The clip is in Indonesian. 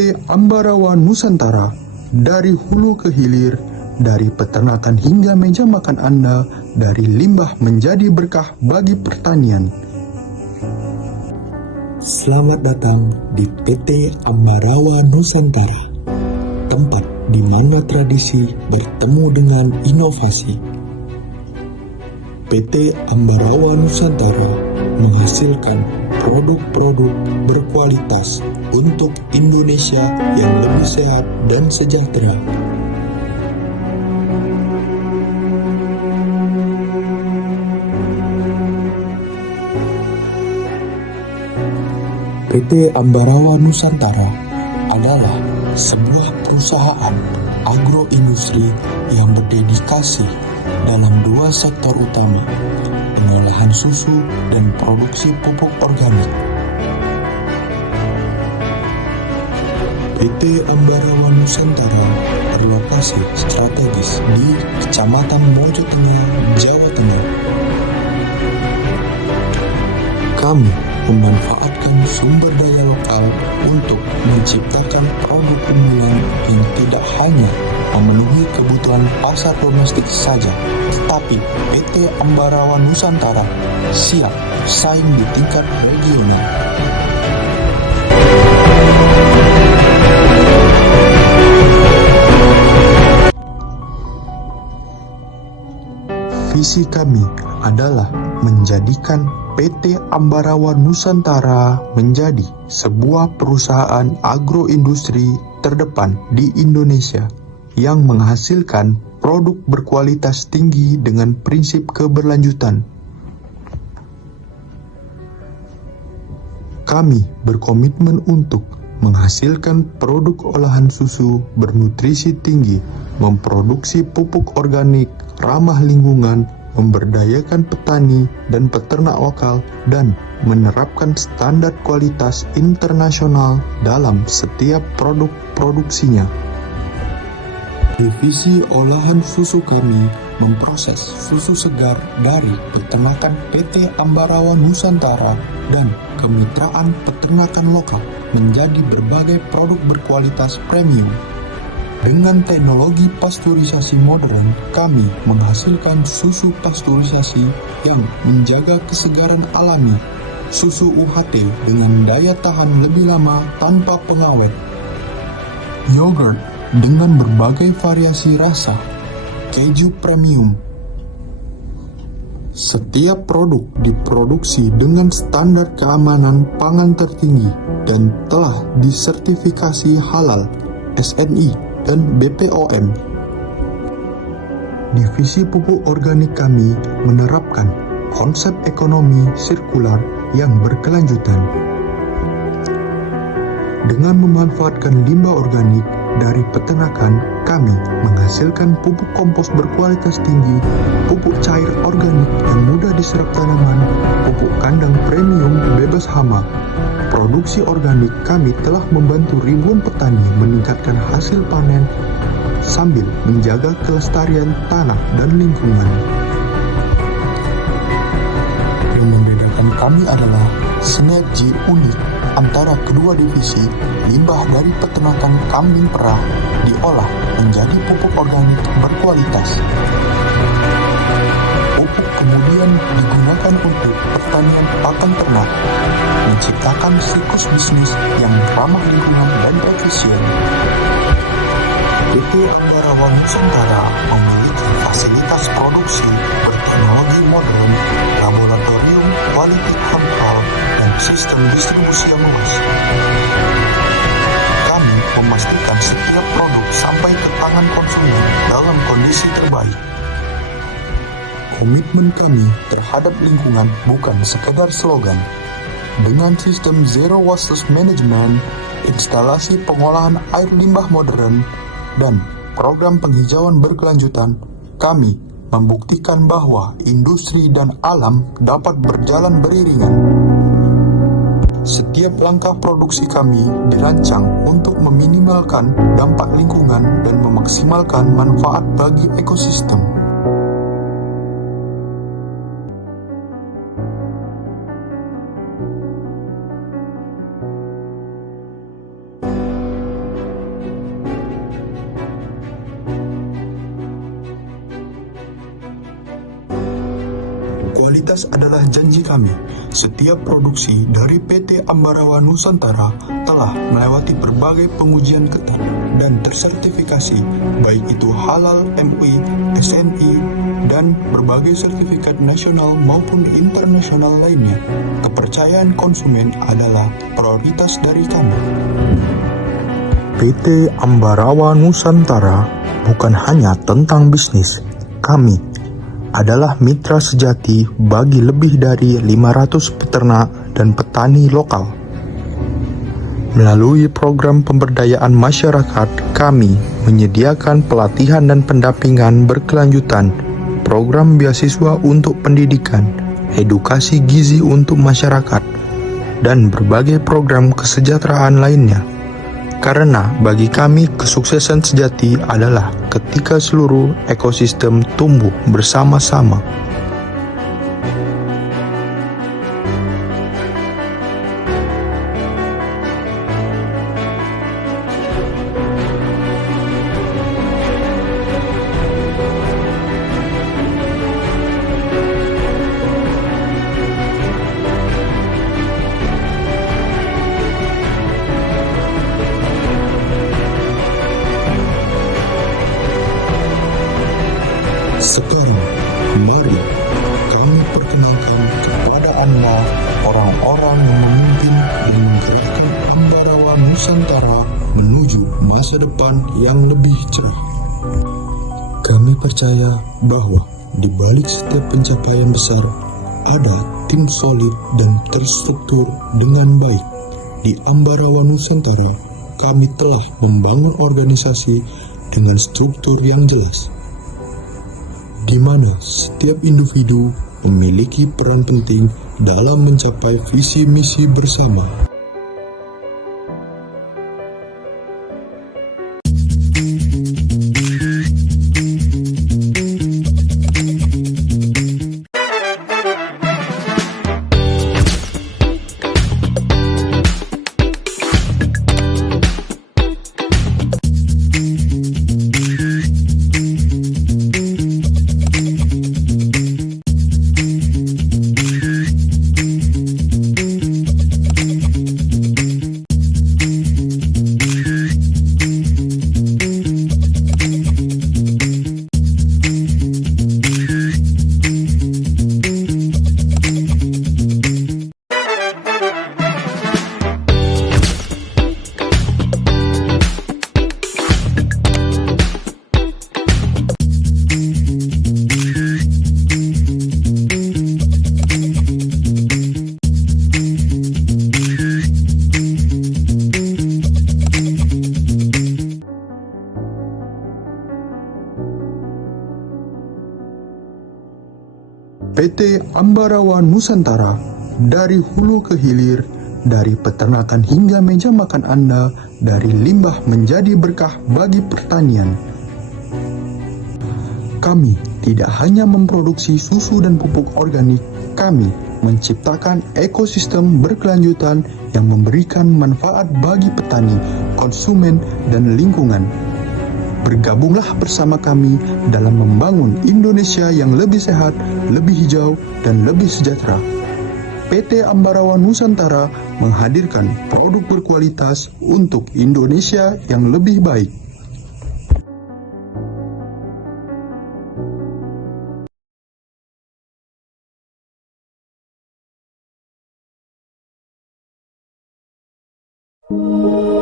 PT Ambarawa Nusantara, dari hulu ke hilir, dari peternakan hingga meja makan Anda, dari limbah menjadi berkah bagi pertanian. Selamat datang di PT Ambarawa Nusantara, tempat di mana tradisi bertemu dengan inovasi. PT Ambarawa Nusantara menghasilkan produk-produk berkualitas untuk Indonesia yang lebih sehat dan sejahtera. PT Ambarawa Nusantara adalah sebuah perusahaan agroindustri yang berdedikasi dalam dua sektor utama, pengolahan susu dan produksi pupuk organik. PT Ambarawa Nusantara berlokasi strategis di Kecamatan Mojotengah, Jawa Tengah. Kami memanfaatkan sumber daya lokal untuk menciptakan produk unggulan yang tidak hanya memenuhi kebutuhan pasar domestik saja, tetapi PT Ambarawa Nusantara siap saing di tingkat regional. Visi kami adalah menjadikan PT Ambarawa Nusantara menjadi sebuah perusahaan agroindustri terdepan di Indonesia yang menghasilkan produk berkualitas tinggi dengan prinsip keberlanjutan. Kami berkomitmen untuk menghasilkan produk olahan susu bernutrisi tinggi, memproduksi pupuk organik ramah lingkungan, memberdayakan petani dan peternak lokal, dan menerapkan standar kualitas internasional dalam setiap produk produksinya. Divisi olahan susu kami memproses susu segar dari peternakan PT Ambarawa Nusantara dan kemitraan peternakan lokal menjadi berbagai produk berkualitas premium. Dengan teknologi pasteurisasi modern, kami menghasilkan susu pasteurisasi yang menjaga kesegaran alami, susu UHT dengan daya tahan lebih lama tanpa pengawet, yogurt dengan berbagai variasi rasa, keju premium. Setiap produk diproduksi dengan standar keamanan pangan tertinggi dan telah disertifikasi halal, SNI, dan BPOM. Divisi pupuk organik kami menerapkan konsep ekonomi sirkular yang berkelanjutan. Dengan memanfaatkan limbah organik dari peternakan, kami menghasilkan pupuk kompos berkualitas tinggi, pupuk cair organik yang mudah diserap tanaman, pupuk kandang premium bebas hama. Produksi organik kami telah membantu ribuan petani meningkatkan hasil panen sambil menjaga kelestarian tanah dan lingkungan. Yang membedakan kami adalah sinergi unik antara kedua divisi. Limbah dari peternakan kambing perah diolah menjadi pupuk organik berkualitas. Pupuk kemudian digunakan untuk pertanian pakan ternak, menciptakan siklus bisnis yang ramah lingkungan dan efisien. PT Ambarawa Nusantara memiliki fasilitas produksi berteknologi modern, laboratorium quality control, dan sistem distribusi yang luas. Kami memastikan setiap produk sampai ke tangan konsumen dalam kondisi terbaik. Komitmen kami terhadap lingkungan bukan sekedar slogan. Dengan sistem Zero Waste Management, instalasi pengolahan air limbah modern, dan program penghijauan berkelanjutan, kami membuktikan bahwa industri dan alam dapat berjalan beriringan. Setiap langkah produksi kami dirancang untuk meminimalkan dampak lingkungan dan memaksimalkan manfaat bagi ekosistem. Kualitas adalah janji kami. Setiap produksi dari PT Ambarawa Nusantara telah melewati berbagai pengujian ketat dan tersertifikasi, baik itu halal MUI, SNI, dan berbagai sertifikat nasional maupun internasional lainnya. Kepercayaan konsumen adalah prioritas dari kami. PT Ambarawa Nusantara bukan hanya tentang bisnis. Kami adalah mitra sejati bagi lebih dari 500 peternak dan petani lokal. Melalui program pemberdayaan masyarakat, kami menyediakan pelatihan dan pendampingan berkelanjutan, program beasiswa untuk pendidikan, edukasi gizi untuk masyarakat, dan berbagai program kesejahteraan lainnya. Karena bagi kami kesuksesan sejati adalah ketika seluruh ekosistem tumbuh bersama-sama. Sekarang, mari kami perkenalkan kepada Anda orang-orang yang memimpin dan menggerakkan Ambarawa Nusantara menuju masa depan yang lebih cerah. Kami percaya bahwa di balik setiap pencapaian besar ada tim solid dan terstruktur dengan baik. Di Ambarawa Nusantara, kami telah membangun organisasi dengan struktur yang jelas, di mana setiap individu memiliki peran penting dalam mencapai visi misi bersama. PT Ambarawa Nusantara, dari hulu ke hilir, dari peternakan hingga meja makan Anda, dari limbah menjadi berkah bagi pertanian. Kami tidak hanya memproduksi susu dan pupuk organik, kami menciptakan ekosistem berkelanjutan yang memberikan manfaat bagi petani, konsumen, dan lingkungan. Bergabunglah bersama kami dalam membangun Indonesia yang lebih sehat, lebih hijau, dan lebih sejahtera. PT Ambarawa Nusantara menghadirkan produk berkualitas untuk Indonesia yang lebih baik. Thank you.